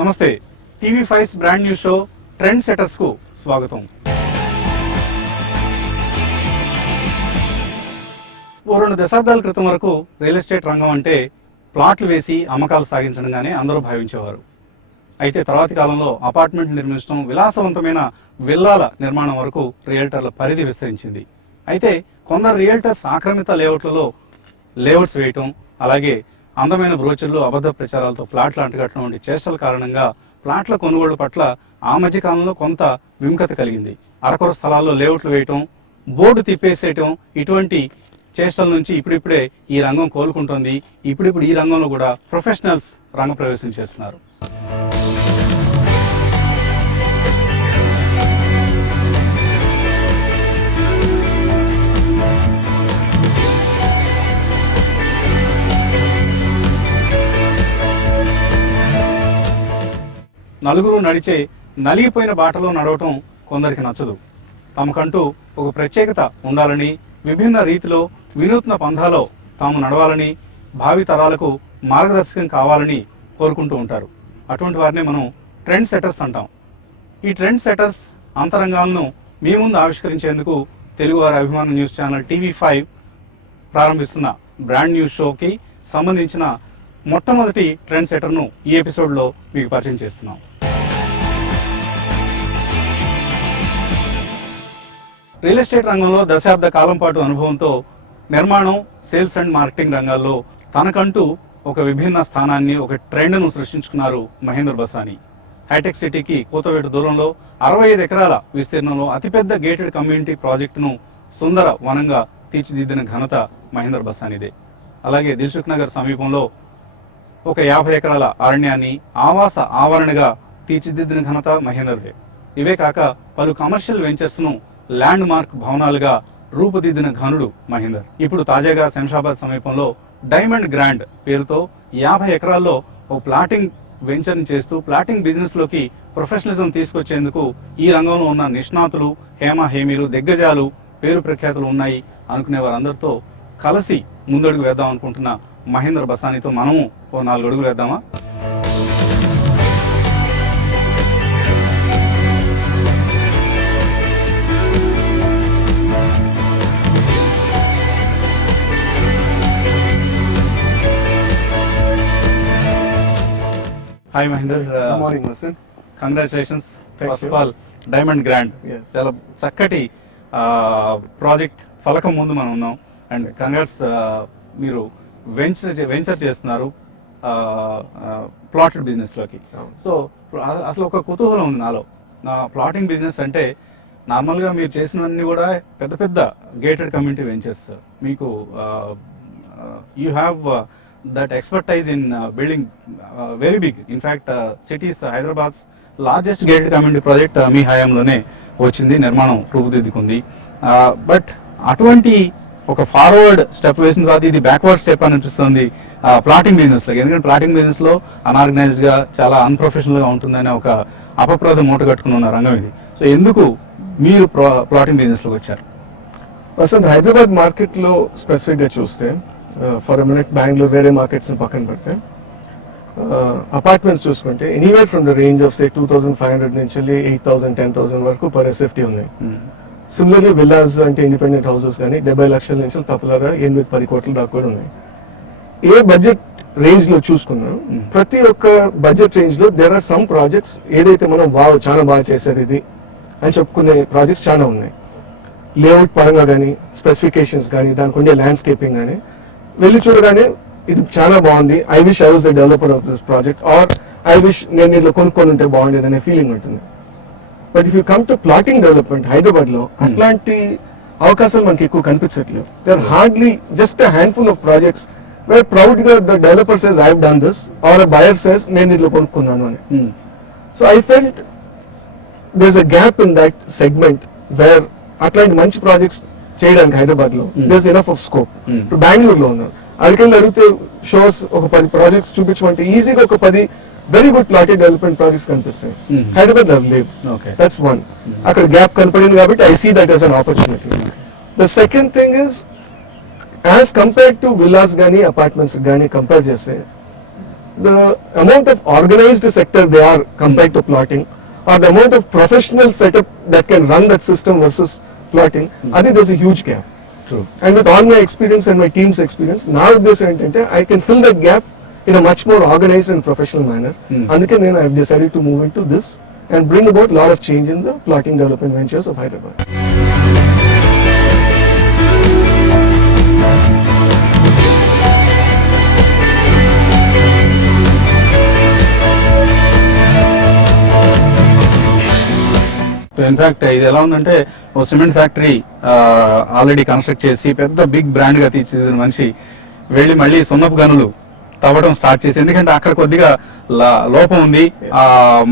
నమస్తే TV5 brand news show trend setters కు స్వాగతం. ఓ 2 దశాబ్దాల క్రితం వరకు రియల్ ఎస్టేట్ రంగం అంటే ప్లాట్లు వేసి అమ్మకాలు సాగించడంగానే అందరూ భావించేవారు. అయితే తర్వాతి కాలంలో అపార్ట్మెంట్ నిర్మించడం, విలాసవంతమైన విల్లాల నిర్మాణం వరకు రియల్టర్ల పరిధి విస్తరించింది. అయితే కొందరు రియల్టర్స్ ఆక్రమిత లేఅవుట్లలో లేఅవుట్స్ వేయటం, అలాగే అందమైన బ్రోచర్లు, అబద్ధ ప్రచారాలతో ప్లాట్లు అంటగట్టడం వంటి చేష్టల కారణంగా ప్లాట్ల కొనుగోళ్ల పట్ల ఆ మధ్య కాలంలో కొంత విముఖత కలిగింది. అరకొర స్థలాల్లో లేఅవుట్లు వేయటం, బోర్డు తిప్పేసేయటం, ఇటువంటి చేష్టల నుంచి ఇప్పుడిప్పుడే ఈ రంగం కోలుకుంటోంది. ఇప్పుడు ఈ రంగంలో కూడా ప్రొఫెషనల్స్ రంగ ప్రవేశం చేస్తున్నారు. నలుగురు నడిచే నలిగిపోయిన బాటలో నడవటం కొందరికి నచ్చదు. తమకంటూ ఒక ప్రత్యేకత ఉండాలని, విభిన్న రీతిలో వినూత్న పంథాలో తాము నడవాలని, భావి తరాలకు మార్గదర్శకం కావాలని కోరుకుంటూ ఉంటారు. అటువంటి వారిని మనం ట్రెండ్ సెటర్స్ అంటాం. ఈ ట్రెండ్ సెటర్స్ అంతరంగాలను మీ ముందు ఆవిష్కరించేందుకు తెలుగువారి అభిమాన న్యూస్ ఛానల్ టీవీ5 ప్రారంభిస్తున్న బ్రాండ్ న్యూస్ షోకి సంబంధించిన మొట్టమొదటి ట్రెండ్ సెటర్ను ఈ ఎపిసోడ్లో మీకు పరిచయం చేస్తున్నాం. రియల్ ఎస్టేట్ రంగంలో దశాబ్ద కాలం పాటు అనుభవంతో నిర్మాణం, సేల్స్ అండ్ మార్కెటింగ్ రంగాల్లో తనకంటూ ఒక విభిన్న స్థానాన్ని, ఒక ట్రెండ్ను సృష్టించుకున్నారు మహేందర్ బసాని. హైటెక్ సిటీకి కూతవేటు దూరంలో 65 ఎకరాల విస్తీర్ణంలో అతిపెద్ద గేటెడ్ కమ్యూనిటీ ప్రాజెక్టును సుందర వనంగా తీర్చిదిద్దిన ఘనత మహేందర్ బసానిదే. అలాగే దిల్సుఖ్ నగర్ సమీపంలో ఒక 50 ఎకరాల అరణ్యాన్ని ఆవాస ఆవరణగా తీర్చిదిద్దిన ఘనత మహేందర్దే. ఇవే కాక పలు కమర్షియల్ వెంచర్స్ను ల్యాండ్ మార్క్ భవనాలుగా రూపుదిద్దిన ఘనుడు మహేందర్. ఇప్పుడు తాజాగా శంషాబాద్ సమీపంలో డైమండ్ గ్రాండ్ పేరుతో 50 ఎకరాల్లో ఓ ప్లాటింగ్ వెంచర్ని చేస్తూ ప్లాటింగ్ బిజినెస్ లోకి ప్రొఫెషనలిజం తీసుకొచ్చేందుకు ఈ రంగంలో ఉన్న నిష్ణాతులు, హేమీలు, దిగ్గజాలు, పేరు ప్రఖ్యాతులు ఉన్నాయి అనుకునే వారందరితో కలిసి ముందడుగు వేద్దాం అనుకుంటున్న మహేందర్ బసానితో మనము ఓ 4 అడుగులు వేద్దామా? హాయ్ మహేందర్. గుడ్ మార్నింగ్ మసన్. Congratulations first of all. Diamond grand చాలా చక్కటి ప్రాజెక్ట్ ఫలకం ముందు మనం ఉన్నాం. అండ్ కంగ్రాట్స్, మీరు వెంచర్ చేస్తున్నారు ప్లాటెడ్ బిజినెస్ లోకి. సో అసలు ఒక కుతూహలం ఉంది నాలో. ప్లాటింగ్ బిజినెస్ అంటే నార్మల్గా మీరు చేసినవన్నీ కూడా పెద్ద పెద్ద గేటెడ్ కమ్యూనిటీ వెంచర్స్. మీకు you have that expertise in building very big. In fact, cities Hyderabad's largest gated community project మీ హయాంలోనే వచ్చింది, నిర్మాణం రూపుదిద్దుకుంది. బట్ అటువంటి ఒక ఫార్వర్డ్ స్టెప్ వేసిన తర్వాత ఇది బ్యాక్వర్డ్ స్టెప్ అని అనిపిస్తుంది ప్లాటింగ్ బిజినెస్ లో. ఎందుకంటే ప్లాటింగ్ బిజినెస్ లో అన్ఆర్గనైజ్డ్ గా, చాలా అన్ప్రొఫెషనల్ గా ఉంటుందనే ఒక అపప్రద మూట కట్టుకుని ఉన్న రంగం ఇది. సో ఎందుకు మీరు ప్లాటింగ్ బిజినెస్ లోకి వచ్చారు? వసంత్, హైదరాబాద్ మార్కెట్ లో స్పెసిఫిక్ గా చూస్తే ఫర్ మినిట్ బెంగళూరు వేరే మార్కెట్స్ పక్కన పెడితే అపార్ట్మెంట్స్ చూసుకుంటే anywhere from the range of 2500 నుంచి 8000 10,000 వరకు పర్ ఎస్ఎఫ్టీ ఉన్నాయి. సిమిలర్లీ విల్లాస్ అంటే ఇండిపెండెంట్ హౌసెస్ కానీ 70 లక్షల నుంచి తప్పలాగా 8-10 కోట్ల దాకా కూడా ఉన్నాయి. ఏ బడ్జెట్ రేంజ్ లో చూసుకున్నా ప్రతి ఒక్క బడ్జెట్ రేంజ్ లో దేర్ ఆర్ సమ్ ప్రాజెక్ట్స్ ఏదైతే మనం చాలా బాగా చేశారు ఇది అని చెప్పుకునే ప్రాజెక్ట్స్ చాలా ఉన్నాయి. లేఅవుట్ పరంగా కానీ, స్పెసిఫికేషన్స్ కానీ, దానికి ఉండే ల్యాండ్స్కేపింగ్ కానీ వెళ్ళి చూడగానే ఇది చాలా బాగుంది, I wish I was the developer of this project, or I wish నేను ఇట్లా కొనుక్కొని ఉంటే బాగుండేది అనే ఫీలింగ్ ఉంటుంది. But if you come to plotting development Hyderabad లో అట్లాంటి అవకాశాలు మనకి ఎక్కువ కనిపించట్లేదు. They are hardly just a handful of projects where proud గా the developer says I have done this, or a buyer says నేను ఇట్లా కొనుక్కున్నాను అని. So I felt there is a gap in that segment where అట్లాంటి మంచి projects చేయడానికి హైదరాబాద్ లో there is enough of scope. ఇప్పుడు బెంగళూరులో ఉన్నారు, అడికెళ్ళి అడిగితే షోస్ ఒక 10 ప్రాజెక్ట్స్ చూపించమంటే ఈజీగా ఒక 10 very good plotted development projects కనిపిస్తాయి. హైదరాబాద్ లో లేవు. That's one. అక్కడ గ్యాప్ కనపడింది కాబట్టి I see that as an opportunity. The second thing is as compared to villas కానీ అపార్ట్మెంట్స్ కానీ కంపేర్ చేస్తే the amount of organized sector they are compared to plotting, or the amount of professional setup that can run that system versus plotting, I think there's a huge gap. True. And with all my experience and my team's experience, now this entente, I can fill that gap in a much more organized and professional manner. అందుకే నేను I have decided to move into this and bring about a lot of change in the plotting development ventures of Hyderabad. In fact ఇది ఎలా ఉందంటే ఓ cement factory already construct చేసి పెద్ద big brand గా తీర్చిదిద్దిన మనిషి వెళ్ళి మళ్ళీ సున్నపు గనులు తవ్వడం స్టార్ట్ చేసి, ఎందుకంటే అక్కడ కొద్దిగా లోపం ఉంది ఆ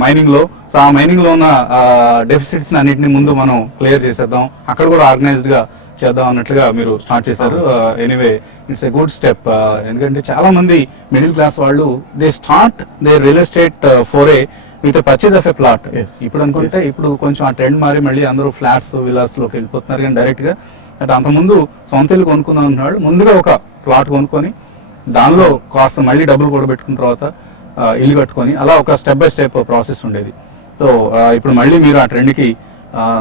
మైనింగ్ లో. సో ఆ మైనింగ్ లో ఉన్న డెఫిసిట్స్ అన్నింటినీ ముందు మనం క్లియర్ చేసేద్దాం, అక్కడ కూడా ఆర్గనైజ్డ్ గా చేద్దాం అన్నట్లుగా మీరు స్టార్ట్ చేశారు. Anyway it's a good step. ఎందుకంటే చాలా మంది మిడిల్ క్లాస్ వాళ్ళు they start they real estate foray with purchase of a plot. ఇప్పుడు అనుకుంటే ఇప్పుడు కొంచెం ఆ ట్రెండ్ మారి మళ్ళీ అందరూ ఫ్లాట్స్ విలాస్ లోకి వెళ్ళిపోతున్నారు, కానీ డైరెక్ట్ గా అంటే అంతకుముందు సొంత ఇల్లు కొనుక్కుందాం అంటున్నాడు, ముందుగా ఒక ప్లాట్ కొనుక్కొని దానిలో కాస్త మళ్ళీ డబ్బులు కూడా పెట్టుకున్న తర్వాత ఇల్లు కట్టుకొని అలా ఒక స్టెప్ బై స్టెప్ ప్రాసెస్ ఉండేది. సో ఇప్పుడు మళ్ళీ మీరు ఆ ట్రెండ్కి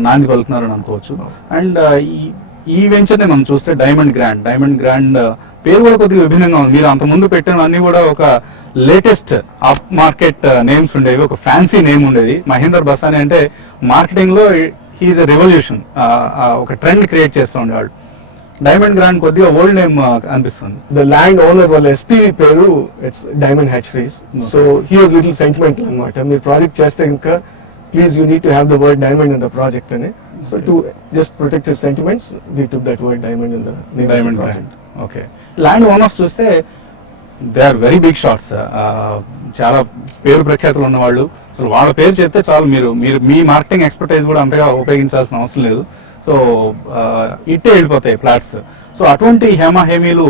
నాంది పలుకున్నారని అనుకోవచ్చు. అండ్ ఈ వెంచర్ని మనం చూస్తే డైమండ్ గ్రాండ్ పేరు కూడా కొద్దిగా విభిన్నంగా ఉంది. మీరు అంతకుముందు పెట్టినవన్నీ కూడా ఒక లేటెస్ట్ అప్ మార్కెట్ నేమ్స్ ఉండేవి, ఒక ఫ్యాన్సీ నేమ్ ఉండేది. మహేందర్ బసాని అంటే మార్కెటింగ్ లో హీఈస్ ఎ రెవల్యూషన్, ఒక ట్రెండ్ క్రియేట్ చేస్తూ ఉండేవాడు. డైమండ్ గ్రాండ్ కొద్దిగా ఓల్డ్ నేమ్ అనిపిస్తుంది. The land owner వాళ్ళ SPV పేరు it's diamond hatcheries. So he was little sentimental అన్నమాట. మీరు ప్రాజెక్ట్ చేస్తే ఇంకా please you need to have the word diamond in the project అని. So to just protect his sentiments we took that word diamond in the name of the project. Okay, land owners చూస్తే they are very big shots, చాలా పేరు ప్రఖ్యాతులు ఉన్న వాళ్ళు. అసలు వాళ్ళ పేరు చెప్తే చాలు, మీరు మీ మార్కెటింగ్ ఎక్స్పర్టైజ్ కూడా అంతగా ఉపయోగించాల్సిన అవసరం లేదు. సో ఇట్టే వెళ్ళిపోతాయి ప్లాట్స్. సో అటువంటి హేమీలు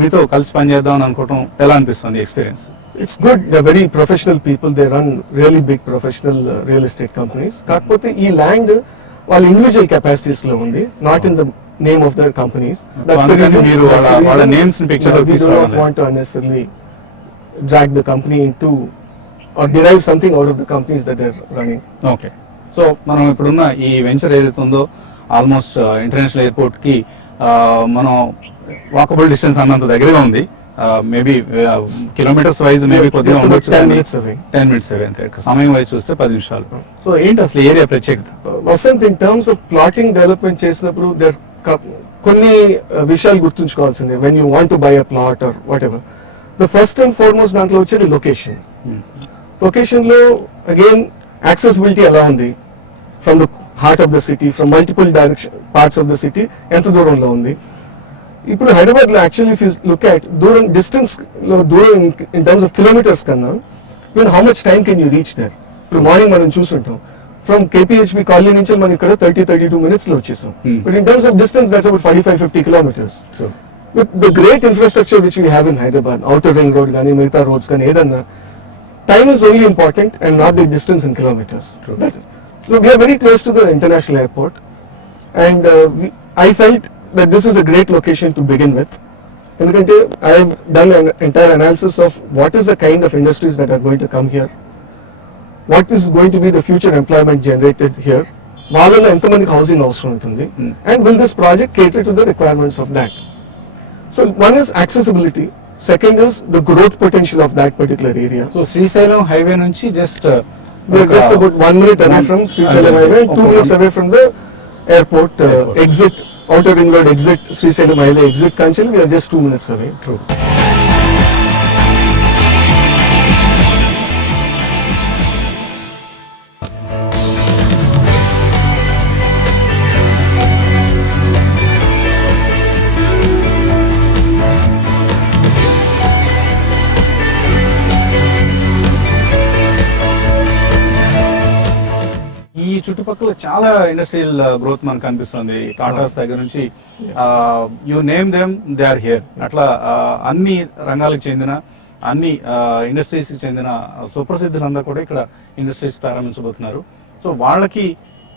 మీతో కలిసి పనిచేద్దాం అనుకోవటం ఎలా అనిపిస్తుంది experience? It's good, they're very professional people, they run really big professional real estate companies. కాకపోతే ఈ ల్యాండ్ వాళ్ళ ఇండివిజువల్ కెపాసిటీస్ లో ఉంది, not in the name of their companies. That's the reason మీరు వాళ్ళ నేమ్స్ ని పిక్చర్ లో we do not want to unnecessarily drag the company into or derive something out of the companies that they're running. Okay, so మనం ఇప్పుడున్న ఈ venture ఏదైతే ఉందో almost international airport కి మనం వాకబుల్ డిస్టెన్స్ అన్నంత దగ్గరగా ఉంది. మేబీ కిలోమీటర్స్ వైజ్ మేబీ కొద్దిగా ఉండొచ్చు, 10 minutes away అంతే. సమయం వైజ్ చూస్తే 10 నిమిషాలు. సో ఏంటి అసలు ఏరియా ప్రత్యేకత? Vasant, in terms of plotting development చేసినప్పుడు కొన్ని విషయాలు గుర్తుంచుకోవాల్సిందే. When you want to buy a plot or whatever, the first and foremost దాంట్లో వచ్చేది లొకేషన్. లొకేషన్ లో అగైన్ యాక్సెసిబిలిటీ ఎలా ఉంది, from the heart of the city, from multiple direction parts of the city ఎంత దూరంలో ఉంది. ఇప్పుడు హైదరాబాద్ లో actually if you look at దూరం, డిస్టెన్స్ లో దూరం ఇన్ టర్మ్స్ ఆఫ్ కిలోమీటర్స్ కన్నా even how much time can you reach there. ఇప్పుడు మార్నింగ్ మనం చూసుంటాం ఫ్రమ్ KPHP కాలనీ నుంచి మనం ఇక్కడ 30-32 minutes లో వచ్చేసాం. But in terms of distance that's about 45-50 kilometers. With the great infrastructure which we have in Hyderabad, outer ring road కానీ మిగతా రోడ్స్ కానీ ఏదన్నా, time is only important and not the distance in kilometers. So we are very close to the international airport, and I felt that this is a great location to begin with. ఎందుకంటే I have done an entire analysis of what is the kind of industries that are going to come here, what is going to be the future employment generated here, వాళ్ళలో ఎంతమందికి housing అవసరం ఉంటుంది, and will this project cater to the requirements of that. So one is accessibility, second is the growth potential of that particular area. So Srisailam highway నుంచి just We are just about 1 minute away from Srisailam Highway, 2 minutes away from the airport exit, outer ring road exit, Srisailam Highway exit Kanchal. We are just 2 minutes away. True. ఈ చుట్టుపక్కల చాలా industrial growth మనకు కనిపిస్తుంది. టాటాస్ దగ్గర నుంచి you name them, they are here. అట్లా అన్ని రంగాలకు చెందిన, అన్ని ఇండస్ట్రీస్ కి చెందిన సుప్రసిద్ధులందరూ కూడా ఇక్కడ ఇండస్ట్రీస్ ప్రారంభించబోతున్నారు. సో వాళ్ళకి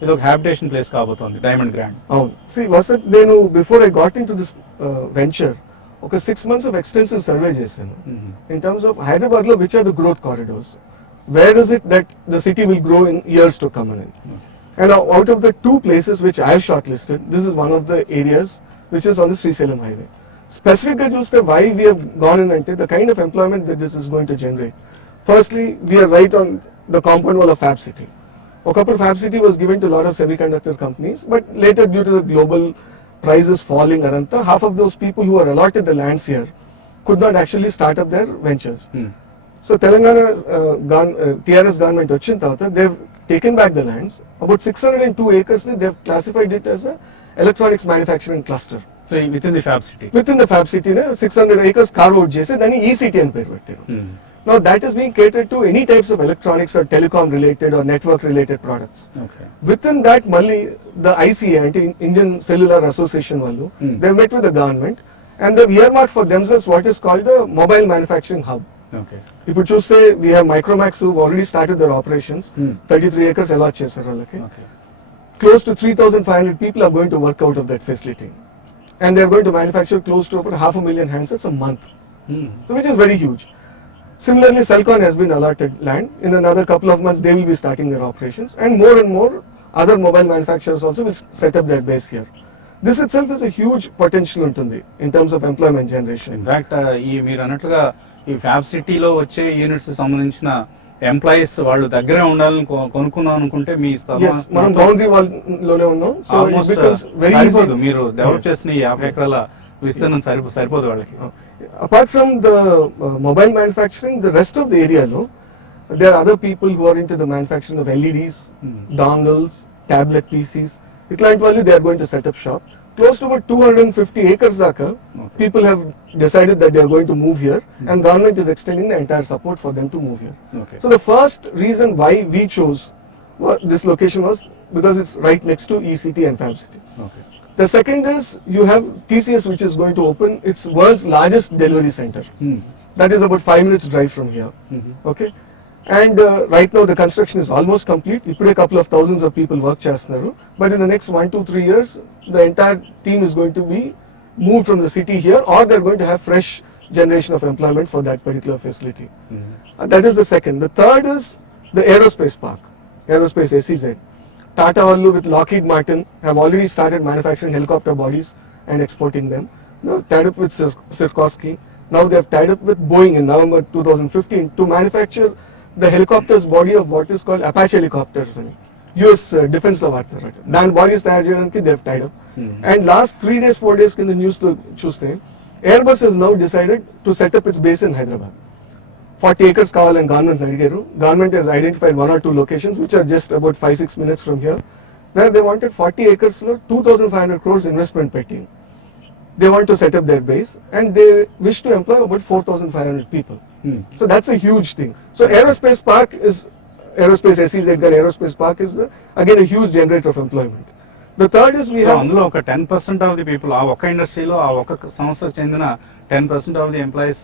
ఇది ఒక హ్యాబిటేషన్ ప్లేస్ కాబోతోంది డైమండ్ గ్రాండ్. అవును, see Vasant, నేను before I got in to this venture ఒక 6 months of extensive survey చేశాను in terms of Hyderabad lo which are the growth corridors, where is it that the city will grow in years to come in. And out of the 2 places which I have shortlisted, this is one of the areas which is on the Srisalem highway. Specific ga chuste why we have gone in ante the kind of employment that this is going to generate. Firstly, we are right on the compound wall of Fab City. Okapur Fab City was given to a lot of semiconductor companies, but later due to the global prices falling aranta, half of those people who are allotted the lands here could not actually start up their ventures. So Telangana TRS government వచ్చిన తర్వాత they've taken back the lands. About 602 acres they've classified it as a electronics manufacturing cluster. So with in the fab city. Within the Fab City 600 acres carve out చేసి దాన్ని ECT అని పేరు పెట్టారు. Now that is being catered to any types of electronics or telecom related or network related products. Okay. Within that Malli, the ICA, Indian Cellular Association వాళ్ళు, they met with the government and they've earmarked for themselves what is called the mobile manufacturing hub. Okay. ఇప్పుడు చూస్తే we have Micromax who've already started their operations. 33 acres allot చేశారు వాళ్ళకి. Okay. Close to 3,500 people are going to work out of that facility. And they're going to manufacture close to about 500,000 handsets a month. So which is very huge. Similarly, Celcon has been allotted land. In another couple of months, they will be starting their operations. And more other mobile manufacturers also will set up their base here. This itself is a huge potential ఉంటుంది in terms of employment generation. In fact ఈ మీరు అన్నట్లుగా ఈ fab సిటీలో వచ్చే units సంబంధించిన employees వాళ్ళు దగ్గరే ఉండాలని కొనుక్కుందాం అనుకుంటే మీ స్థలం Yes, మనం బౌండరీ వాల్ లోనే ఉన్నాం. So it almost becomes very సరిపోదు. easy. మీరు డెవలప్ చేసిన ఈ 50 ఎకరాల విస్తీర్ణం సరిపోదు వాళ్ళకి. Apart from the mobile manufacturing, the rest of the area, no, there are other people who are into the manufacturing of LEDs, dongles, tablet PCs. Iklaanti vallu they are going to set up shop. Close to about 250 acres daka, people have decided that they are going to move here, and government is extending the entire support for them to move here. Okay. So the first reason why we chose this location was because it's right next to ECT and Fab City. Okay. The second is you have TCS which is going to open its world's largest delivery center. That is about 5 minutes drive from here. Okay. And right now the construction is almost complete. Ipude a couple of thousands of people work chestunaru. But in the next 1 to 3 years, the entire team is going to be moved from the city here, or they're going to have fresh generation of employment for that particular facility. That is the second. The third is the aerospace park, aerospace SEZ. Tata Vallu with Lockheed Martin have already started manufacturing helicopter bodies and exporting them. Now tied up with Sikorsky. Now they have tied up with Boeing in November 2015 to manufacture the helicopter's body of what is called Apache helicopters. US defense lo vaartaru. Dan bodies tayaru cheyadaniki they have tied up. And last 3 days, 4 days in the news lo chuste, Airbus has now decided to set up its base in Hyderabad. 40 acres kavalani government adigaru. Government has identified 1 or 2 locations which are just about 5-6 minutes from here, where they wanted 40 acres lo 2,500 crores investment petting. They want to set up their base and they wish to employ about 4,500 people. So that's a huge thing. So aerospace park is, aerospace SEZ aerospace park is again a huge generator of employment. The third is we so have అందులో ఒక 10% of the people ఆ ఒక్క ఇండస్ట్రీలో ఆ ఒక్క సంస్థకు చెందిన 10% of the employees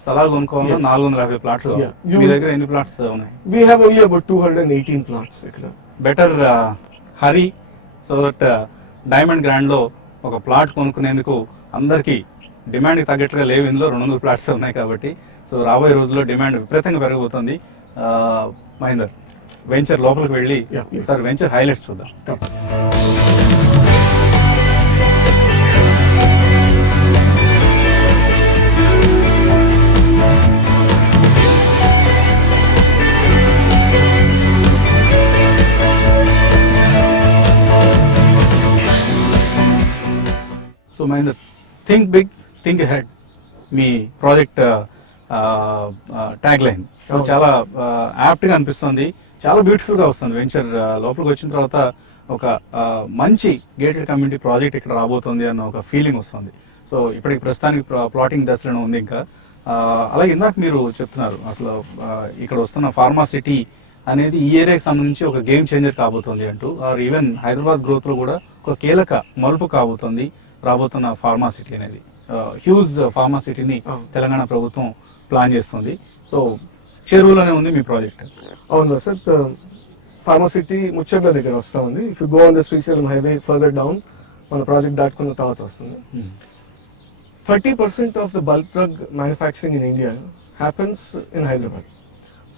స్థలాలు కొనుక్కోవాలన్నా 450 ప్లాట్లు. Yeah. మీ దగ్గర ఎన్ని ప్లాట్స్ ఉన్నాయి? we have only about 218 plots. Better hurry so that diamond grand లో ఒక ప్లాట్ కొనుక్కునేందుకు అందరికి డిమాండ్కి తగ్గట్టుగా లేవు. ఇందులో 200 ప్లాట్స్ ఉన్నాయి కాబట్టి సో రాబోయే రోజుల్లో డిమాండ్ విపరీతంగా పెరగబోతుంది. మహేందర్, వెంచర్ లోపలికి వెళ్ళి Yeah, please. ఒకసారి వెంచర్ హైలైట్స్ చూద్దాం. So Mahender, think big, think head మీ ప్రాజెక్ట్ ట్యాగ్ లైన్ చాలా యాప్ట్ గా అనిపిస్తుంది. చాలా బ్యూటిఫుల్ గా వస్తుంది. వెంచర్ లోపలికి వచ్చిన తర్వాత ఒక మంచి గేటెడ్ కమ్యూనిటీ ప్రాజెక్ట్ ఇక్కడ రాబోతుంది అన్న ఒక ఫీలింగ్ వస్తుంది. సో ఇప్పటికి ప్రస్తుతానికి ప్లాటింగ్ దశలో ఉంది. ఇంకా అలాగే ఇందాక మీరు చెప్తున్నారు అసలు ఇక్కడ వస్తున్న ఫార్మా సిటీ అనేది ఈ ఏరియాకి సంబంధించి ఒక గేమ్ చేంజర్ కాబోతుంది అంటూ, ఆర్ ఈవెన్ హైదరాబాద్ గ్రోత్ లో కూడా ఒక కీలక మలుపు కాబోతుంది రాబోతున్న ఫార్మా సిటీ అనేది. హ్యూజ్ ఫార్మా సిటీని తెలంగాణ ప్రభుత్వం ప్లాన్ చేస్తుంది. సో చెరువులోనే ఉంది మీ ప్రాజెక్ట్. అవును సార్, ఫార్మా సిటీ ముచ్చర్ల దగ్గర వస్తా ఉంది. If you go on the Srisailam highway further down మన ప్రాజెక్ట్ దాటుకున్న తర్వాత వస్తుంది. 30% of the bulk drug manufacturing in India happens in Hyderabad.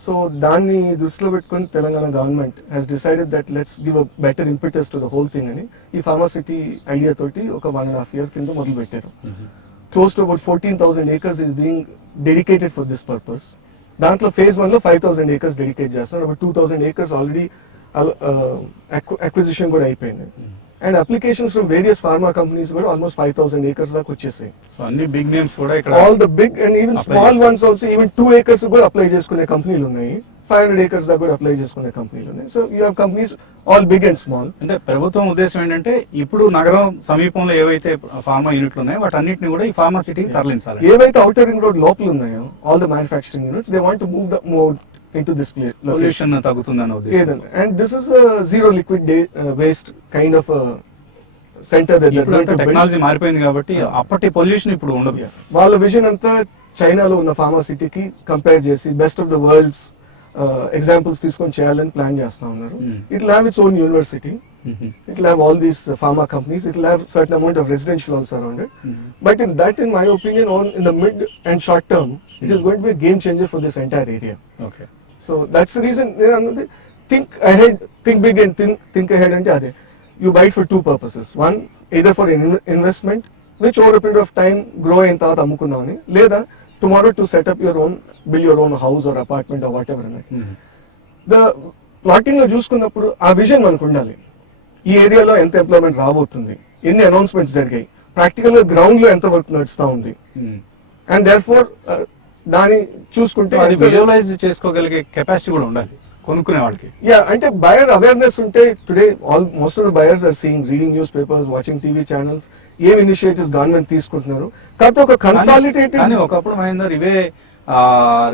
So దాన్ని దృష్టిలో పెట్టుకొని Telangana government has decided that let's give a better impetus to the whole thing అని ఈ pharma city idea తోటి ఒక 1.5 year కింద మొదలు పెట్టారు. Close to about 14,000 acres is being dedicated for this purpose. దాంట్లో phase 1 లో 5,000 acres డెడికేట్ చేస్తారు. అబౌట్ 2,000 acres ఆల్రెడీ అక్విజిషన్ కూడా అయిపోయింది. And applications from various pharma companies కూడా ఆల్మోస్ట్ 5,000 acres దాకా వచ్చేసాయి. సో అన్ని బిగ్ నేమ్స్ కూడా ఇక్కడ all the big and even small ones also even 2 acres కూడా అప్లై చేసుకునే కంపెనీలు ఉన్నాయి. 500 acres దాకా కూడా అప్లై చేసుకునే కంపెనీలు ఉన్నాయి. So you have companies all big and small. అంటే ప్రభుత్వం ఉద్దేశం ఏంటంటే ఇప్పుడు నగరం సమీపంలో ఏవైతే ఫార్మా యూనిట్లు ఉన్నాయో వాటన్నిటిని కూడా ఈ ఫార్మా సిటీకి తరలించాలి. ఏవైతే అవుటర్ రింగ్ రోడ్ లోపల ఉన్నాయో all the manufacturing units they want to move into this place. Pollution తగ్గుతుందన్న ఉద్దేశం. And this is a zero liquid waste kind of a center that they're going to build. Technology మారిపోయింది కాబట్టి అప్పటి pollution ఇప్పుడు ఉండదు. వాళ్ళ విజన్ అంతా చైనాలో ఉన్న ఫార్మా సిటీకి కంపేర్ చేసి best of the world's examples తీసుకొని చేయాలని ప్లాన్ చేస్తా ఉన్నారు. It will have its own university, it will have all these pharma companies, it will have certain amount of residential also around it. But in my opinion, in the mid and short term, it is going to be a game changer for this entire area. Okay. So that's the reason. Think ahead, think big, and think ahead. And ade, you buy it for two purposes. One, either for investment, which over a period of time grow in taat amukunani. Leda tomorrow to set up your own, build your own house or apartment or whatever. The plotting lo చూసుకున్నప్పుడు ఆ vision మనకు ఉండాలి. ఈ ఏరియాలో ఎంత employment రాబోతుంది, ఎన్ని announcements జరిగాయి, ప్రాక్టికల్ గా గ్రౌండ్ లో ఎంత వర్క్ నడుస్తా ఉంది, అండ్ దేర్ ఫోర్ దాన్ని చూసుకుంటే అది విజువలైజ్ చేసుకోగలిగే కెపాసిటీ కూడా ఉండాలి కొనుక్కునే వాళ్ళకి. యా, అంటే బయర్ అవేర్నెస్ ఉంటే today most of the buyers are seeing, reading newspapers, watching TV channels, ఏం ఇనిషియేటివ్స్ గవర్నమెంట్ తీసుకుంటున్నారు. కాకపోతే ఒక కన్సాలిడేటెడ్. కానీ ఒకప్పుడు మహేందర్ ఇవే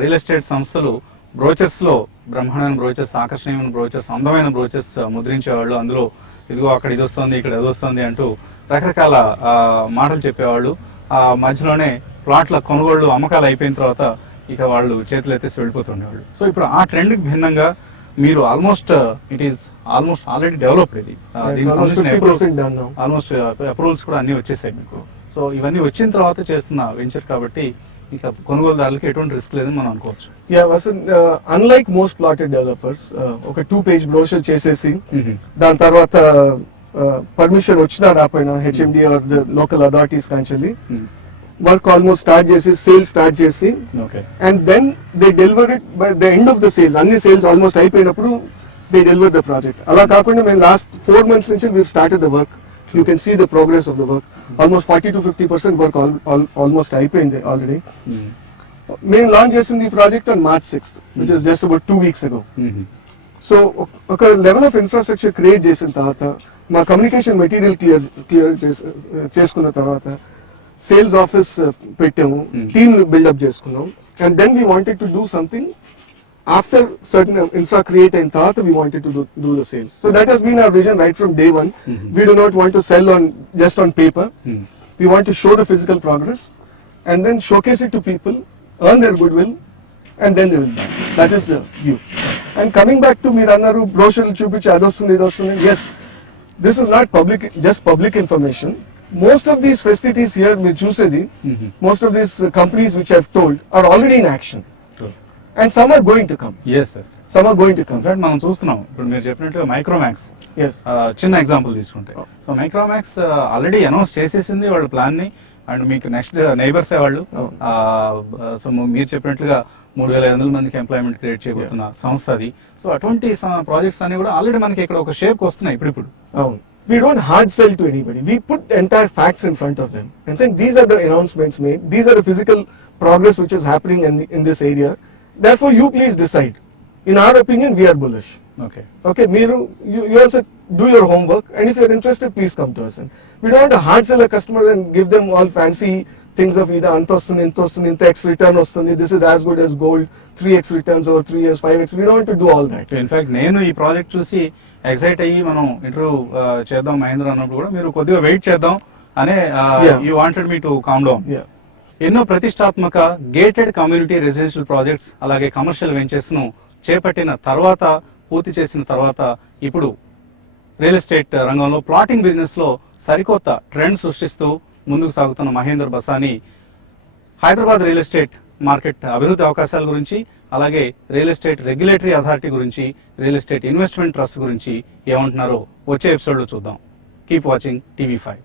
రియల్ ఎస్టేట్ సంస్థలు బ్రోచర్స్ లో బ్రహ్మాండమైన బ్రోచర్స్, ఆకర్షణీయమైన బ్రోచర్స్, అందమైన బ్రోచర్స్ ముద్రించేవాళ్ళు. అందులో ఇదిగో అక్కడ ఇది వస్తుంది, ఇక్కడ అది వస్తుంది అంటూ రకరకాల మాటలు చెప్పేవాళ్ళు. ఆ మధ్యలోనే ప్లాట్ల కొనుగోళ్లు అమ్మకాలు అయిపోయిన తర్వాత ఇక వాళ్ళు చేతులు ఎత్తేసి వెళ్ళిపోతుండేవాళ్ళు. సో ఇప్పుడు ఆ ట్రెండ్కి భిన్నంగా మీరు ఆల్మోస్ట్ ఆల్రెడీ డెవలప్డ్ ఇది. దీనికి సంబంధించిన ఆల్మోస్ట్ అప్రూవల్స్ కూడా అన్ని వచ్చేసాయి మీకు. సో ఇవన్నీ వచ్చిన తర్వాత చేస్తున్న వెంచర్ కాబట్టి ఇక కొనుగోలుదారులకి ఎటువంటి రిస్క్ లేదని మనం అనుకోవచ్చు. Yeah Vasant, unlike most plotted developers ఒక 2-page బ్రోషర్ చేసేసి దాని తర్వాత పర్మిషన్ వచ్చినా రాపోయినా HMD or the local authorities కాంచెల్లి వర్క్ ఆల్మోస్ట్ స్టార్ట్ చేసి, సేల్ స్టార్ట్ చేసి, and then they deliver it by the end of the sales. అన్ని సేల్స్ ఆల్మోస్ట్ అయిపోయినప్పుడు దే డెలివర్ ద ప్రాజెక్ట్. అలా కాకుండా మేము లాస్ట్ 4 months నుంచి we started the work. You can see the progress of the work. Almost 40 to 50% work almost అయిపోయింది already. మేము launch చేసింది ఈ project on March 6th, which is just about 2 weeks ago. So ఒక level of infrastructure create చేసిన తర్వాత, మా communication material clear చేసుకున్న తర్వాత, సేల్స్ ఆఫీస్ పెట్టాము, టీమ్ బిల్డప్ చేసుకున్నాం, and then we wanted to do something after certain infra create అయిన తర్వాత we wanted to do the sales. So that has been our vision right from day one. We do not want to sell just on paper. We want to show the physical progress and then showcase it to people, earn their goodwill, and then they will buy. That is the view. And coming back to మీరు అన్నారు బ్రోషర్లు చూపించి అదొస్తుంది ఇదొస్తుంది. Yes, this is not just public information. Most of these facilities here మీరు చూసేది, most of these companies which I have told are already in action. And some are going to come. Yes. Some are going to come. In fact మనం చూస్తున్నాం ఇప్పుడు మీరు చెప్పినట్టుగా Micromax. Yes. చిన్న example తీసుకుంటే, so Micromax already announce చేసేసింది వాళ్ళ ప్లాన్ ని, అండ్ మీకు నెక్స్ట్ నైబర్స్ వాళ్ళు. సో మీరు చెప్పినట్లుగా 3,500 మందికి ఎంప్లాయ్మెంట్ క్రియేట్ చేయబోతున్న సంస్థ అది. సో అటువంటి ప్రాజెక్ట్స్ అన్ని కూడా ఆల్రెడీ మనకి ఇక్కడ ఒక షేప్ వస్తున్నాయి ఇప్పుడు. We don't hard sell to anybody. We put entire facts in front of them and saying these are the announcements made, these are the physical progress which is happening in this area. Therefore, you please decide. In our opinion, we are bullish. Okay. You also do your homework, and if you are interested, please come to us. And we don't want to hard sell a customer and give them all fancy things of either antostuni, intostuni, inta X return ostuni, this is as good as gold, 3x returns over 3 years, 5x. We don't want to do all that. In fact నేను ఈ project చూసి excite అయ్యి మనం interview చేద్దాం మహేంద్ర అన్నప్పుడు కూడా మీరు కొద్దిగా వెయిట్ చేద్దాం అనే you wanted me to calm down. ఎన్నో ప్రతిష్టాత్మక గేటెడ్ కమ్యూనిటీ రెసిడెన్షియల్ ప్రాజెక్ట్స్ అలాగే కమర్షియల్ వెంచర్స్ ను చేపట్టిన తర్వాత, పూర్తి చేసిన తర్వాత, ఇప్పుడు రియల్ ఎస్టేట్ రంగంలో ప్లాటింగ్ బిజినెస్ లో సరికొత్త ట్రెండ్ సృష్టిస్తూ ముందుకు సాగుతున్న Mahender Basani Hyderabad real estate market అభివృద్ధి అవకాశాల గురించి, అలాగే రియల్ ఎస్టేట్ రెగ్యులేటరీ అథారిటీ గురించి, రియల్ ఎస్టేట్ ఇన్వెస్ట్మెంట్ ట్రస్ట్ గురించి ఏమంటున్నారో వచ్చే ఎపిసోడ్లో చూద్దాం. Keep watching TV5.